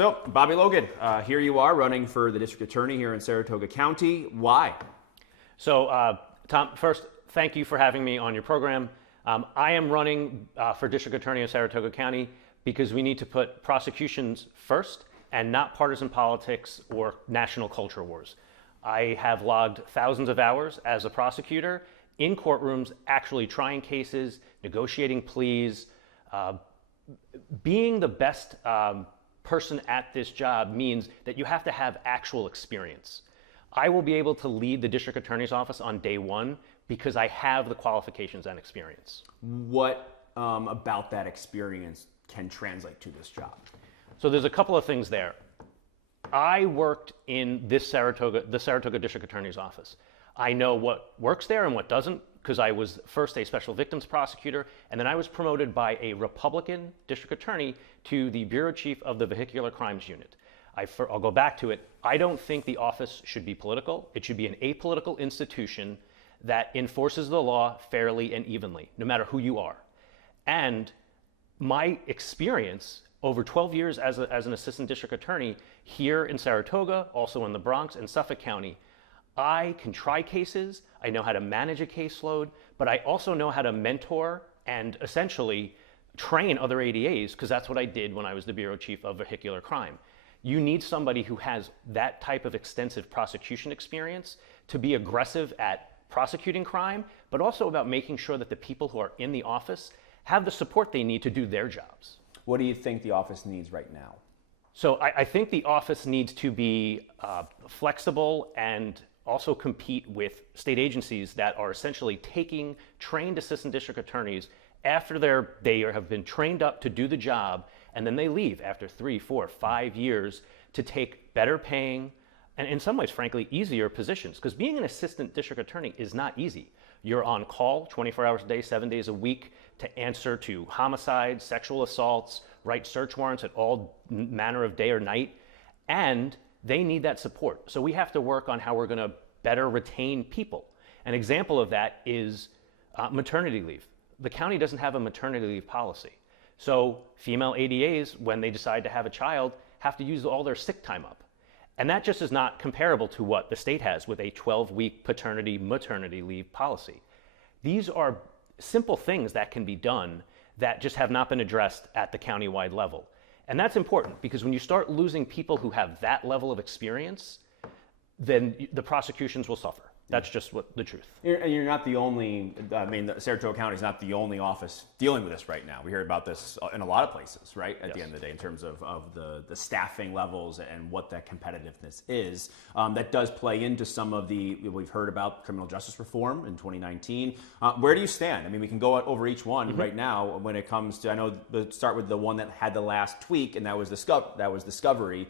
So, Bobby Logan, here you are running for the district attorney here in Saratoga County. Why? So, Tom, first, thank you for having me on your program. I am running for district attorney of Saratoga County because we need to put prosecutions first and not partisan politics or national culture wars. I have logged thousands of hours as a prosecutor in courtrooms, actually trying cases, negotiating pleas. Being the best person at this job means that you have to have actual experience. I will be able to lead the district attorney's office on day one because I have the qualifications and experience. What about that experience can translate to this job? So there's a couple of things there. I worked in the Saratoga District Attorney's office. I know what works there and what doesn't because I was first a special victims prosecutor, and then I was promoted by a Republican district attorney to the bureau chief of the vehicular crimes unit. I'll go back to it. I don't think the office should be political. It should be an apolitical institution that enforces the law fairly and evenly, no matter who you are. And my experience over 12 years as an assistant district attorney here in Saratoga, also in the Bronx and Suffolk County, I can try cases, I know how to manage a caseload, but I also know how to mentor and essentially train other ADAs, because that's what I did when I was the bureau chief of vehicular crime. You need somebody who has that type of extensive prosecution experience to be aggressive at prosecuting crime, but also about making sure that the people who are in the office have the support they need to do their jobs. What do you think the office needs right now? So I think the office needs to be flexible and also compete with state agencies that are essentially taking trained assistant district attorneys after they have been trained up to do the job, and then they leave after 3, 4, 5 years to take better paying and in some ways, frankly, easier positions. Because being an assistant district attorney is not easy. You're on call 24 hours a day, 7 days a week to answer to homicides, sexual assaults, write search warrants at all manner of day or night, and they need that support. So we have to work on how we're going to better retain people. An example of that is maternity leave. The county doesn't have a maternity leave policy. So female ADAs, when they decide to have a child, have to use all their sick time up. And that just is not comparable to what the state has with a 12-week paternity-maternity leave policy. These are simple things that can be done that just have not been addressed at the countywide level. And that's important because when you start losing people who have that level of experience, then the prosecutions will suffer. That's just what the truth. And you're not the only, Saratoga County is not the only office dealing with this right now. We hear about this in a lot of places, right? At the end of the day, in terms of the staffing levels and what that competitiveness is. That does play into some of we've heard about criminal justice reform in 2019. Where do you stand? I mean, we can go over each one right now when it comes to, I know, let's start with the one that had the last tweak, and that was discovery.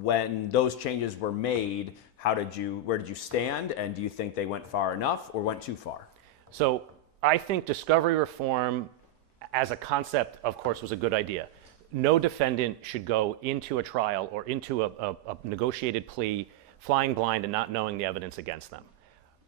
When those changes were made, where did you stand, and do you think they went far enough or went too far? So I think discovery reform as a concept, of course, was a good idea. No defendant should go into a trial or into a negotiated plea flying blind and not knowing the evidence against them.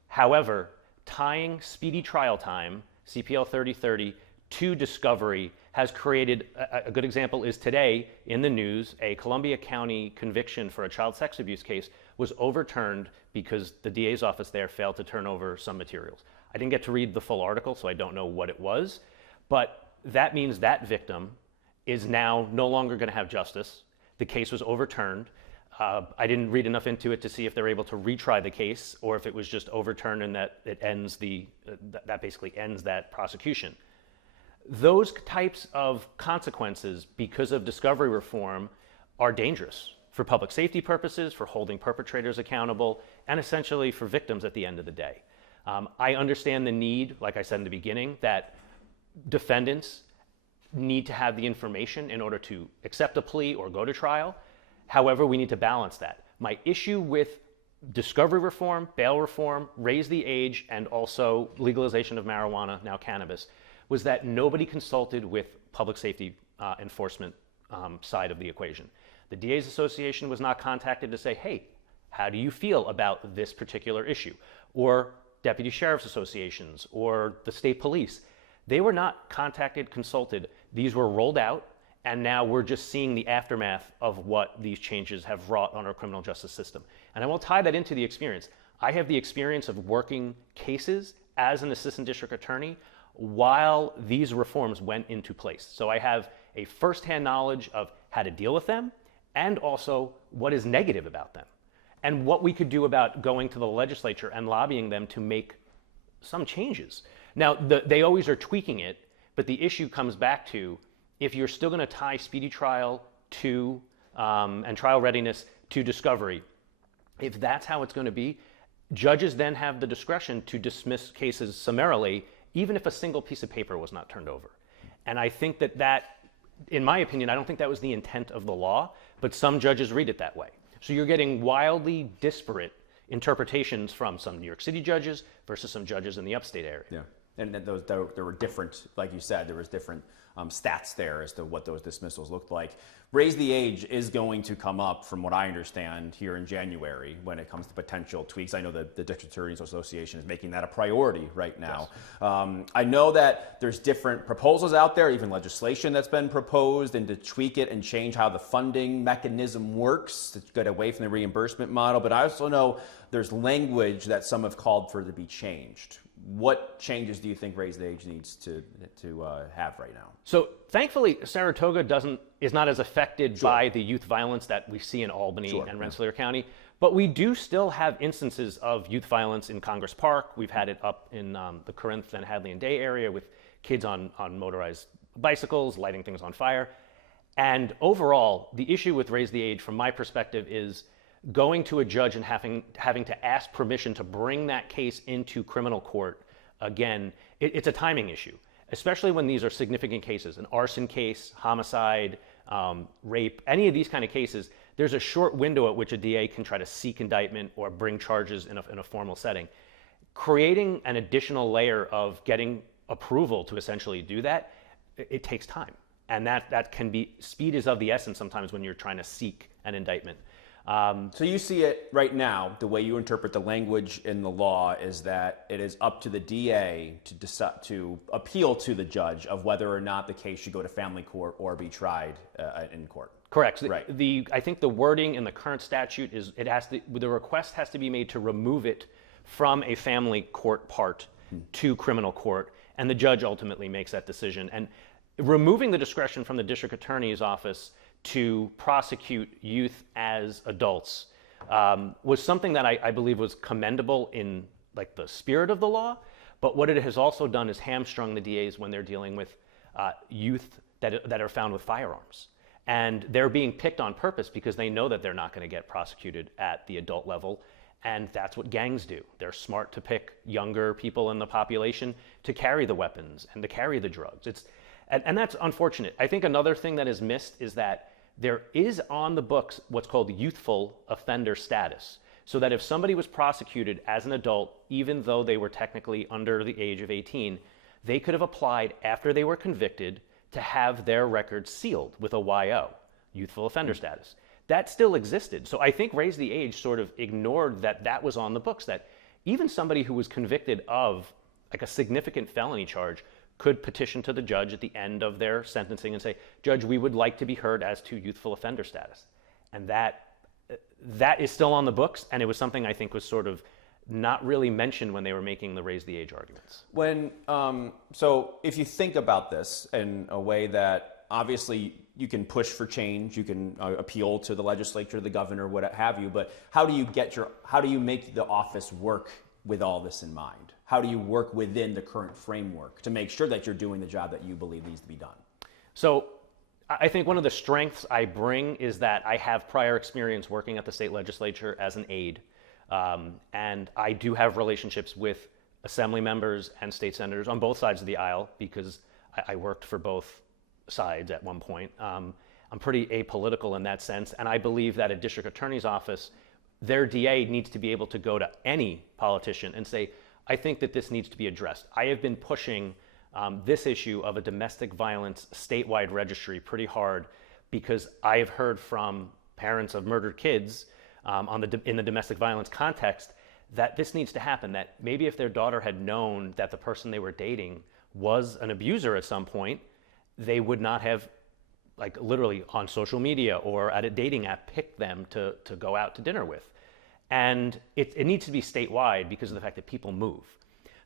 However, tying speedy trial time, CPL 3030, to discovery has created, a good example is today in the news, a Columbia County conviction for a child sex abuse case was overturned because the DA's office there failed to turn over some materials. I didn't get to read the full article, so I don't know what it was, but that means that victim is now no longer going to have justice. The case was overturned. I didn't read enough into it to see if they're able to retry the case or if it was just overturned and that it ends that basically ends that prosecution. Those types of consequences because of discovery reform are dangerous for public safety purposes, for holding perpetrators accountable, and essentially for victims at the end of the day. I understand the need, like I said in the beginning, that defendants need to have the information in order to accept a plea or go to trial. However, we need to balance that. My issue with discovery reform, bail reform, raise the age, and also legalization of marijuana, now cannabis, was that nobody consulted with public safety enforcement side of the equation. The DA's Association was not contacted to say, hey, how do you feel about this particular issue? Or deputy sheriff's associations or the state police. They were not contacted, consulted. These were rolled out, And now we're just seeing the aftermath of what these changes have wrought on our criminal justice system. And I will tie that into the experience. I have the experience of working cases as an assistant district attorney while these reforms went into place. So I have a firsthand knowledge of how to deal with them and also what is negative about them and what we could do about going to the legislature and lobbying them to make some changes. Now, they always are tweaking it, but the issue comes back to if you're still going to tie speedy trial to and trial readiness to discovery, if that's how it's going to be, judges then have the discretion to dismiss cases summarily, even if a single piece of paper was not turned over. And I think that, in my opinion, I don't think that was the intent of the law, but some judges read it that way. So you're getting wildly disparate interpretations from some New York City judges versus some judges in the upstate area. Yeah, and there were different, like you said, there was different stats there as to what those dismissals looked like. Raise the age is going to come up, from what I understand, here in January when it comes to potential tweaks. I know that the District Attorneys Association is making that a priority right now. Yes. I know that there's different proposals out there, even legislation that's been proposed, and to tweak it and change how the funding mechanism works to get away from the reimbursement model. But I also know there's language that some have called for to be changed. What changes do you think Raise the Age needs to have right now? So thankfully, Saratoga is not as affected by the youth violence that we see in Albany and Rensselaer County, but we do still have instances of youth violence in Congress Park. We've had it up in the Corinth and Hadley and Day area with kids on motorized bicycles, lighting things on fire. And overall, the issue with Raise the Age, from my perspective, is going to a judge and having to ask permission to bring that case into criminal court. Again, it's a timing issue, especially when these are significant cases. An arson case, homicide, rape, any of these kind of cases, there's a short window at which a DA can try to seek indictment or bring charges in a formal setting. Creating an additional layer of getting approval to essentially do that, it takes time. And that can be, speed is of the essence sometimes when you're trying to seek an indictment. So you see it right now, the way you interpret the language in the law is that it is up to the DA to decide, to appeal to the judge of whether or not the case should go to family court or be tried in court. Correct. Right. I think the wording in the current statute is the request has to be made to remove it from a family court part to criminal court, and the judge ultimately makes that decision. And removing the discretion from the district attorney's office to prosecute youth as adults was something that I believe was commendable in like the spirit of the law, but what it has also done is hamstrung the DAs when they're dealing with youth that are found with firearms. And they're being picked on purpose because they know that they're not going to get prosecuted at the adult level, and that's what gangs do. They're smart to pick younger people in the population to carry the weapons and to carry the drugs. And that's unfortunate. I think another thing that is missed is that there is on the books what's called youthful offender status. So that if somebody was prosecuted as an adult, even though they were technically under the age of 18, they could have applied after they were convicted to have their records sealed with a YO, youthful offender status. That still existed. So I think Raise the Age sort of ignored that was on the books, that even somebody who was convicted of like a significant felony charge could petition to the judge at the end of their sentencing and say, Judge, we would like to be heard as to youthful offender status. And that is still on the books, and it was something I think was sort of not really mentioned when they were making the Raise the Age arguments. So if you think about this in a way that obviously you can push for change, you can appeal to the legislature, the governor, what have you, but how do you make the office work with all this in mind? How do you work within the current framework to make sure that you're doing the job that you believe needs to be done? So I think one of the strengths I bring is that I have prior experience working at the state legislature as an aide. And I do have relationships with assembly members and state senators on both sides of the aisle because I worked for both sides at one point. I'm pretty apolitical in that sense, and I believe that a district attorney's office, their DA needs to be able to go to any politician and say, I think that this needs to be addressed. I have been pushing this issue of a domestic violence statewide registry pretty hard because I have heard from parents of murdered kids in the domestic violence context that this needs to happen, that maybe if their daughter had known that the person they were dating was an abuser at some point, they would not have like literally on social media or at a dating app, pick them to go out to dinner with. And it needs to be statewide because of the fact that people move.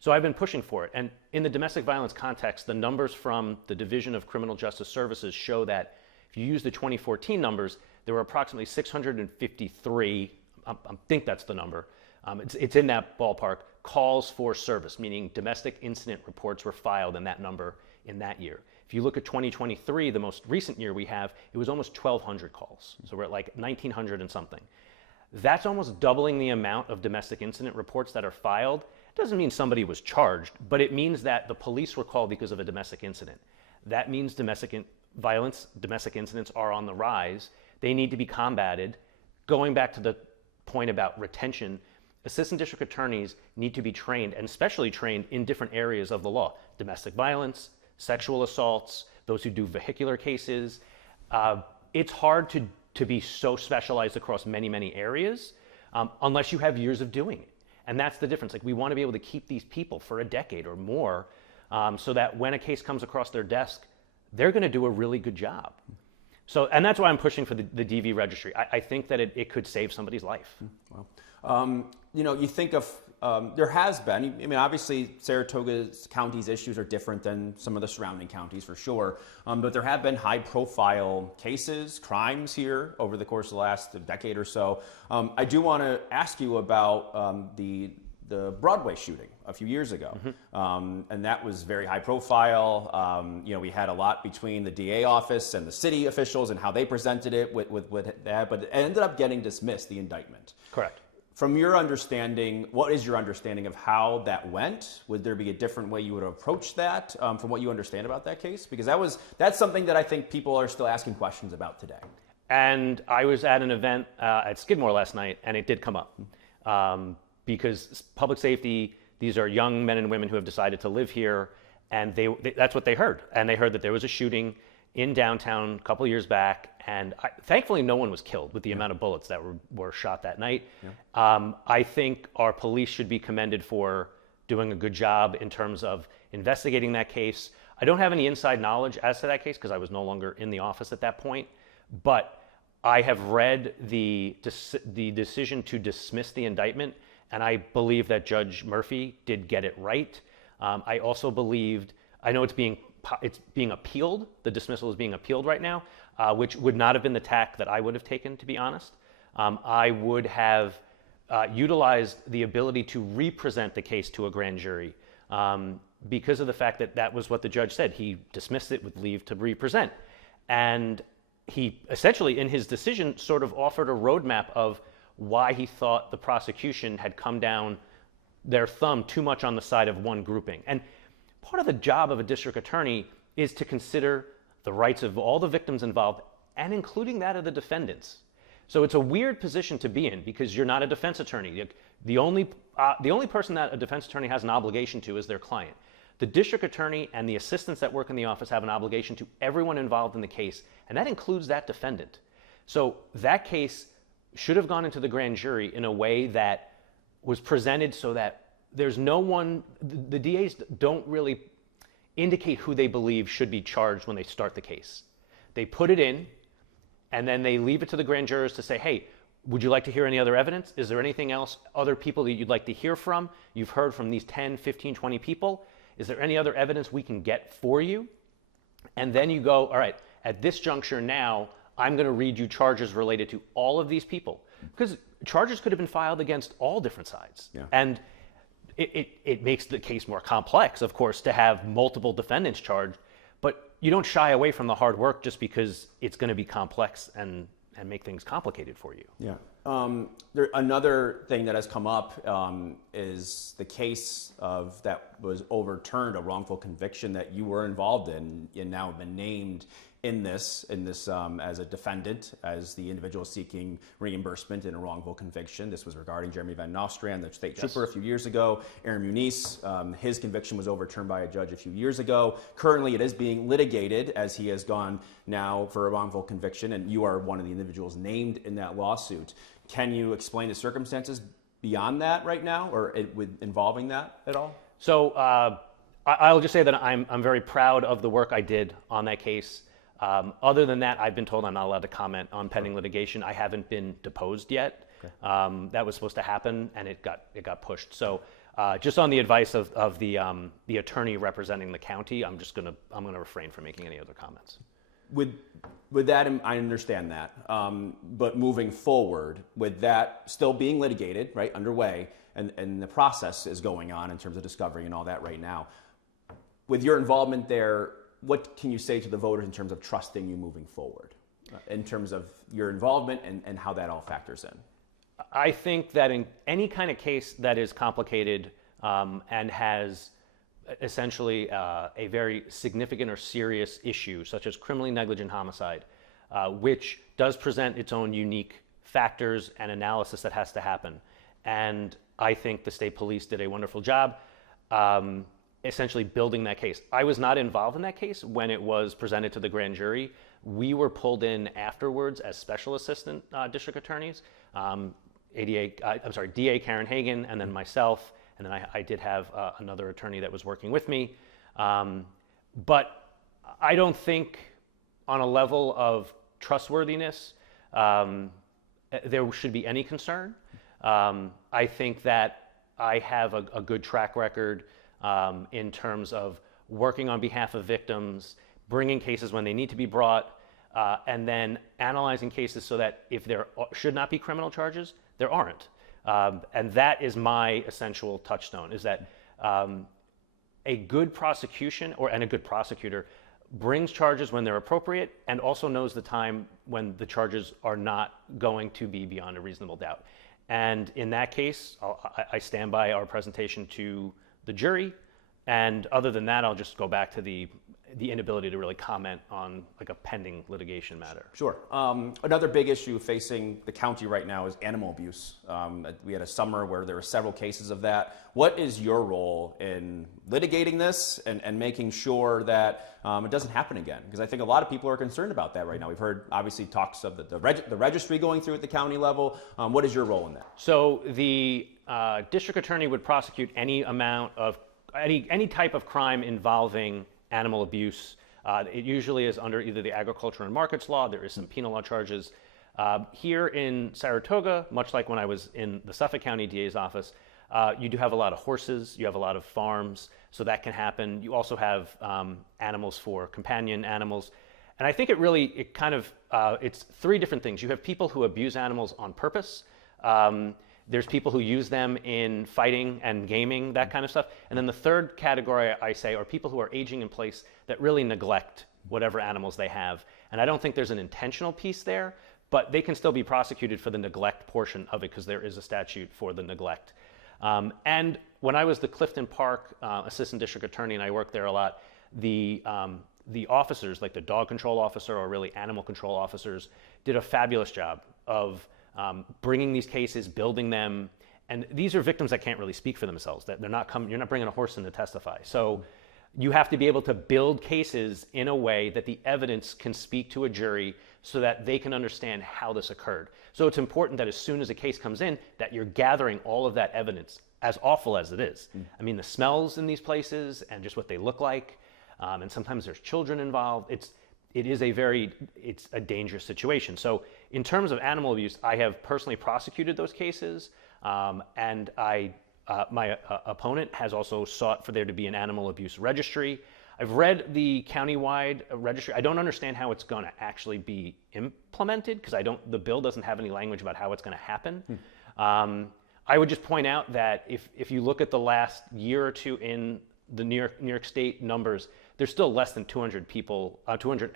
So I've been pushing for it. And in the domestic violence context, the numbers from the Division of Criminal Justice Services show that if you use the 2014 numbers, there were approximately 653, I think that's the number, it's in that ballpark, calls for service, meaning domestic incident reports were filed in that number in that year. If you look at 2023, the most recent year we have, it was almost 1,200 calls. So we're at like 1,900 and something. That's almost doubling the amount of domestic incident reports that are filed. It doesn't mean somebody was charged, but it means that the police were called because of a domestic incident. That means domestic violence, domestic incidents are on the rise. They need to be combated. Going back to the point about retention, assistant district attorneys need to be trained, and especially trained in different areas of the law. Domestic violence, sexual assaults, those who do vehicular cases. It's hard to be so specialized across many, many areas unless you have years of doing it. And that's the difference. Like, we want to be able to keep these people for a decade or more so that when a case comes across their desk, they're going to do a really good job. So, and that's why I'm pushing for the DV registry. I think that it could save somebody's life. Wow. You know, you think of, there has been, I mean, obviously Saratoga County's issues are different than some of the surrounding counties for sure, but there have been high profile cases, crimes here over the course of the last decade or so. I do want to ask you about the Broadway shooting a few years ago, and that was very high profile. You know, we had a lot between the DA office and the city officials and how they presented it with that, but it ended up getting dismissed, the indictment. Correct. From your understanding, what is your understanding of how that went? Would there be a different way you would approach that from what you understand about that case? Because that's something that I think people are still asking questions about today. And I was at an event at Skidmore last night, and it did come up. Because public safety, these are young men and women who have decided to live here, and that's what they heard. And they heard that there was a shooting in downtown a couple of years back, and thankfully no one was killed with the amount of bullets that were shot that night. I think our police should be commended for doing a good job in terms of investigating that case. I don't have any inside knowledge as to that case because I was no longer in the office at that point, but I have read the decision to dismiss the indictment, and I believe that Judge Murphy did get it right. I also believed, I know it's being appealed, the dismissal is being appealed right now, which would not have been the tack that I would have taken, to be honest. I would have utilized the ability to represent the case to a grand jury because of the fact that that was what the judge said. He dismissed it with leave to represent. And he essentially, in his decision, sort of offered a roadmap of why he thought the prosecution had come down their thumb too much on the side of one grouping. And part of the job of a district attorney is to consider the rights of all the victims involved, and including that of the defendants. So it's a weird position to be in because you're not a defense attorney. The only person that a defense attorney has an obligation to is their client. The district attorney and the assistants that work in the office have an obligation to everyone involved in the case, and that includes that defendant. So that case should have gone into the grand jury in a way that was presented so that there's no one, the DAs don't really indicate who they believe should be charged when they start the case. They put it in, and then they leave it to the grand jurors to say, hey, would you like to hear any other evidence? Is there anything else, other people that you'd like to hear from? You've heard from these 10, 15, 20 people. Is there any other evidence we can get for you? And then you go, all right, at this juncture now, I'm going to read you charges related to all of these people. Because charges could have been filed against all different sides. Yeah. And it makes the case more complex, of course, to have multiple defendants charged, but you don't shy away from the hard work just because it's going to be complex and make things complicated for you. Yeah. Another thing that has come up is the case of that was overturned, a wrongful conviction that you were involved in and now have been named in this as a defendant, as the individual seeking reimbursement in a wrongful conviction. This was regarding Jeremy Van Nostrand, the state trooper, a few years ago. Aaron Muniz, his conviction was overturned by a judge a few years ago. Currently, it is being litigated as he has gone now for a wrongful conviction, and you are one of the individuals named in that lawsuit. Can you explain the circumstances beyond that right now, or involving that at all? So I'll just say that I'm very proud of the work I did on that case. Other than that, I've been told I'm not allowed to comment on pending litigation. I haven't been deposed yet. Okay. That was supposed to happen, and it got pushed. So just on the advice of the attorney representing the county, I'm gonna refrain from making any other comments. With that, I understand that. But moving forward, with that still being litigated, right, underway, and the process is going on in terms of discovery and all that right now, with your involvement there, what can you say to the voters in terms of trusting you moving forward, in terms of your involvement and how that all factors in? I think that in any kind of case that is complicated and has essentially a very significant or serious issue, such as criminally negligent homicide, which does present its own unique factors and analysis that has to happen. And I think the state police did a wonderful job essentially building that case. I was not involved in that case when it was presented to the grand jury. We were pulled in afterwards as special assistant district attorneys, DA Karen Hagan, and then myself, and then I did have another attorney that was working with me. But I don't think on a level of trustworthiness there should be any concern. I think that I have a good track record in terms of working on behalf of victims, bringing cases when they need to be brought, and then analyzing cases so that if there should not be criminal charges, there aren't. And that is my essential touchstone, is that a good prosecution and a good prosecutor brings charges when they're appropriate and also knows the time when the charges are not going to be beyond a reasonable doubt. And in that case, I stand by our presentation to the jury. And other than that, I'll just go back to the inability to really comment on like a pending litigation matter. Sure. Another big issue facing the county right now is animal abuse. We had a summer where there were several cases of that. What is your role in litigating this and making sure that it doesn't happen again? Because I think a lot of people are concerned about that right now. We've heard obviously talks of the registry going through at the county level. What is your role in that? So the district attorney would prosecute any amount of any type of crime involving animal abuse. It usually is under either the agriculture and markets law. There is some penal law charges. Here in Saratoga, much like when I was in the Suffolk County DA's office, you do have a lot of horses, you have a lot of farms, so that can happen. You also have animals for companion animals. And I think it's three different things. You have people who abuse animals on purpose. There's people who use them in fighting and gaming, that kind of stuff. And then the third category, I say, are people who are aging in place that really neglect whatever animals they have. And I don't think there's an intentional piece there, but they can still be prosecuted for the neglect portion of it because there is a statute for the neglect. And when I was the Clifton Park assistant district attorney, and I worked there a lot, the officers, like the dog control officer or really animal control officers, did a fabulous job of bringing these cases, building them, and these are victims that can't really speak for themselves. That you're not bringing a horse in to testify. So you have to be able to build cases in a way that the evidence can speak to a jury so that they can understand how this occurred. So it's important that as soon as a case comes in, that you're gathering all of that evidence, as awful as it is. I mean, the smells in these places and just what they look like, and sometimes there's children involved. It's a dangerous situation. So in terms of animal abuse, I have personally prosecuted those cases, and my opponent has also sought for there to be an animal abuse registry. I've read the countywide registry. I don't understand how it's going to actually be implemented because the bill doesn't have any language about how it's going to happen. I would just point out that if you look at the last year or two in the New York State numbers, there's still less than 200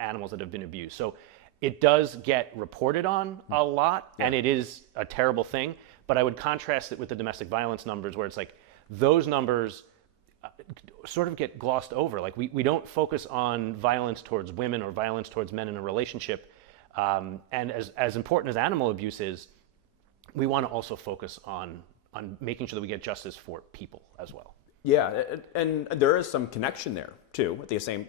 animals that have been abused. So it does get reported on a lot, and it is a terrible thing. But I would contrast it with the domestic violence numbers, where it's like those numbers sort of get glossed over. Like we don't focus on violence towards women or violence towards men in a relationship. And as important as animal abuse is, we want to also focus on making sure that we get justice for people as well. Yeah, and there is some connection there too. At the same,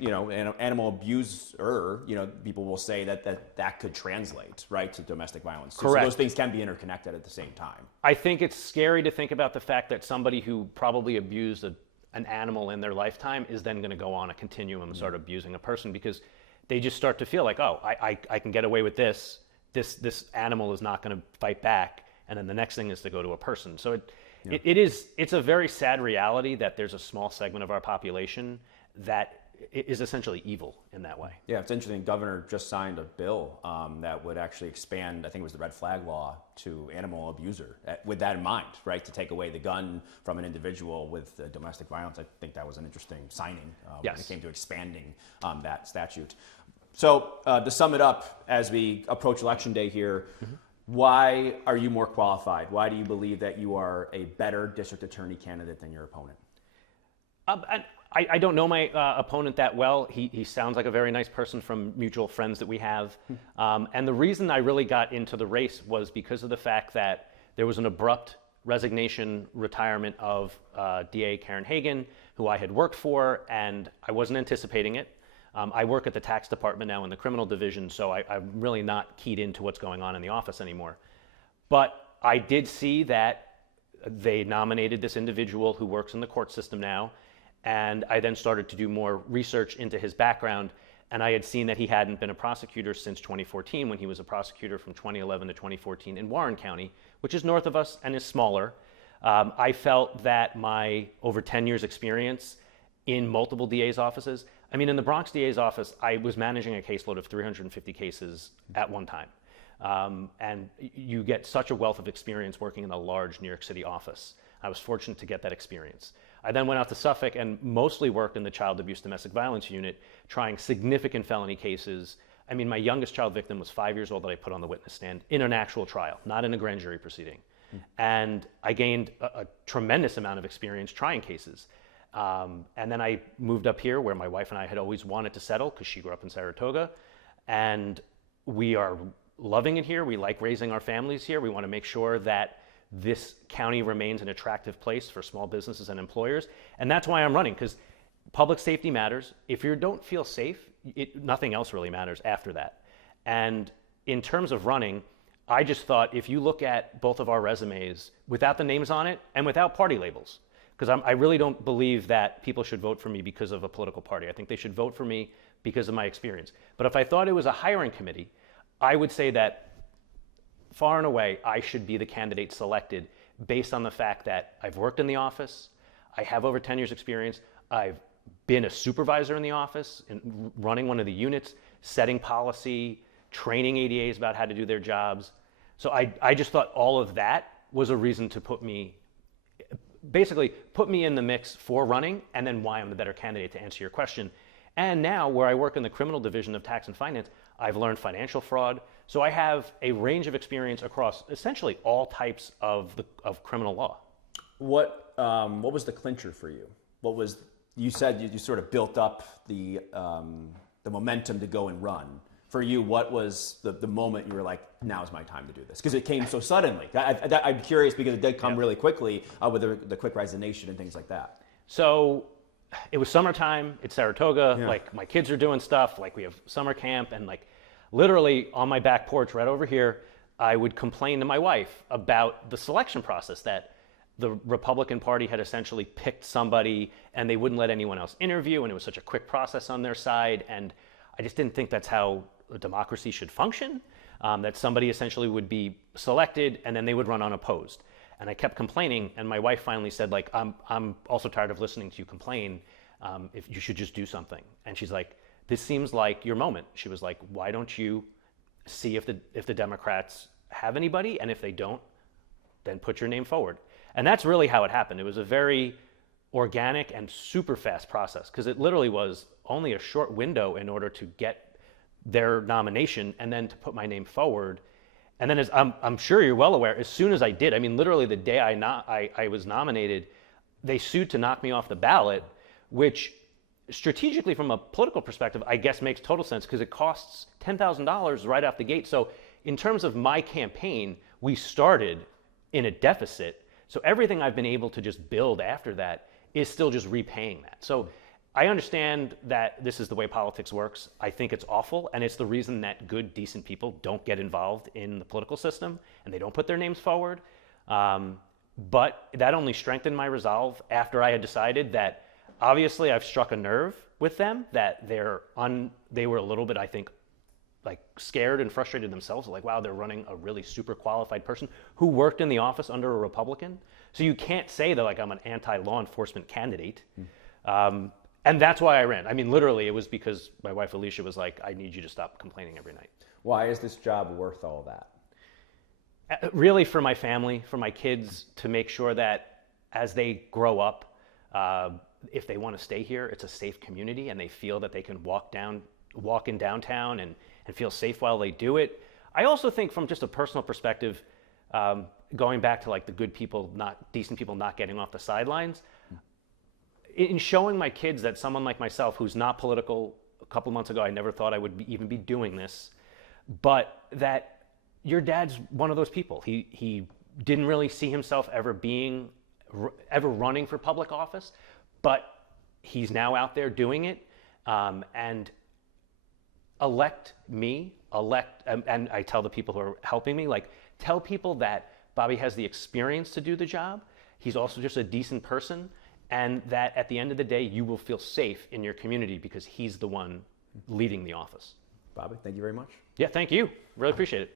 animal abuser, people will say that could translate right to domestic violence. Correct. So those things can be interconnected at the same time. I think it's scary to think about the fact that somebody who probably abused an animal in their lifetime is then going to go on a continuum and start abusing a person, because they just start to feel like, oh, I can get away with this. This animal is not going to fight back. And then the next thing is to go to a person. So it's a very sad reality that there's a small segment of our population that is essentially evil in that way. Yeah, it's interesting. Governor just signed a bill that would actually expand, I think it was the red flag law, to animal abuser, with that in mind, right? To take away the gun from an individual with domestic violence. I think that was an interesting signing when it came to expanding that statute. So to sum it up, as we approach Election Day here, why are you more qualified? Why do you believe that you are a better district attorney candidate than your opponent? I don't know my opponent that well. He sounds like a very nice person from mutual friends that we have. And the reason I really got into the race was because of the fact that there was an abrupt resignation retirement of DA Karen Hagan, who I had worked for, and I wasn't anticipating it. I work at the tax department now in the criminal division, so I'm really not keyed into what's going on in the office anymore. But I did see that they nominated this individual who works in the court system now, and I then started to do more research into his background, and I had seen that he hadn't been a prosecutor since 2014, when he was a prosecutor from 2011 to 2014 in Warren County, which is north of us and is smaller. I felt that my over 10 years experience in multiple DA's offices, I mean, in the Bronx DA's office, I was managing a caseload of 350 cases at one time. And you get such a wealth of experience working in a large New York City office. I was fortunate to get that experience. I then went out to Suffolk and mostly worked in the child abuse domestic violence unit, trying significant felony cases. I mean, my youngest child victim was 5 years old that I put on the witness stand in an actual trial, not in a grand jury proceeding. And I gained a tremendous amount of experience trying cases. And then I moved up here where my wife and I had always wanted to settle because she grew up in Saratoga. And we are loving it here. We like raising our families here. We want to make sure that this county remains an attractive place for small businesses and employers. And that's why I'm running, because public safety matters. If you don't feel safe, nothing else really matters after that. And in terms of running, I just thought if you look at both of our resumes without the names on it and without party labels, because I really don't believe that people should vote for me because of a political party. I think they should vote for me because of my experience. But if I thought it was a hiring committee, I would say that far and away, I should be the candidate selected based on the fact that I've worked in the office, I have over 10 years experience, I've been a supervisor in the office, and running one of the units, setting policy, training ADAs about how to do their jobs. So I just thought all of that was a reason to put me in the mix for running, and then why I'm the better candidate to answer your question. And now, where I work in the criminal division of tax and finance, I've learned financial fraud. So I have a range of experience across essentially all types of criminal law. What was the clincher for you? You said you sort of built up the momentum to go and run. For you, what was the moment you were like, now's my time to do this? Because it came so suddenly. I'm curious because it did come really quickly with the quick resignation and things like that. So it was summertime. It's Saratoga. Yeah. Like my kids are doing stuff. Like we have summer camp, and like literally on my back porch right over here, I would complain to my wife about the selection process, that the Republican Party had essentially picked somebody and they wouldn't let anyone else interview, and it was such a quick process on their side. And I just didn't think that's how a democracy should function, that somebody essentially would be selected and then they would run unopposed. And I kept complaining, and my wife finally said, like, I'm also tired of listening to you complain. If you should just do something. And she's like, this seems like your moment. She was like, why don't you see if the Democrats have anybody, and if they don't, then put your name forward. And that's really how it happened. It was a very organic and super fast process, because it literally was only a short window in order to get their nomination and then to put my name forward. And then, as I'm sure you're well aware, as soon as I did, I mean, literally the day I was nominated, they sued to knock me off the ballot, which strategically from a political perspective, I guess makes total sense, because it costs $10,000 right off the gate. So in terms of my campaign, we started in a deficit. So everything I've been able to just build after that is still just repaying that. So I understand that this is the way politics works. I think it's awful, and it's the reason that good, decent people don't get involved in the political system and they don't put their names forward. But that only strengthened my resolve after I had decided that obviously I've struck a nerve with them that they were a little bit, I think, like scared and frustrated themselves. Like, wow, they're running a really super qualified person who worked in the office under a Republican. So you can't say that like I'm an anti-law enforcement candidate. And that's why I ran. I mean, literally, it was because my wife Alicia was like, I need you to stop complaining every night. Why is this job worth all that? Really for my family, for my kids, to make sure that as they grow up, if they want to stay here, it's a safe community and they feel that they can walk in downtown and feel safe while they do it. I also think from just a personal perspective, going back to like the good people, decent people not getting off the sidelines, in showing my kids that someone like myself who's not political, a couple months ago I never thought I would even be doing this, but that your dad's one of those people. He didn't really see himself ever running for public office, but he's now out there doing it, and elect me, and I tell the people who are helping me, like, tell people that Bobby has the experience to do the job. He's also just a decent person, and that at the end of the day, you will feel safe in your community because he's the one leading the office. Bobby, thank you very much. Yeah, thank you. Really appreciate it.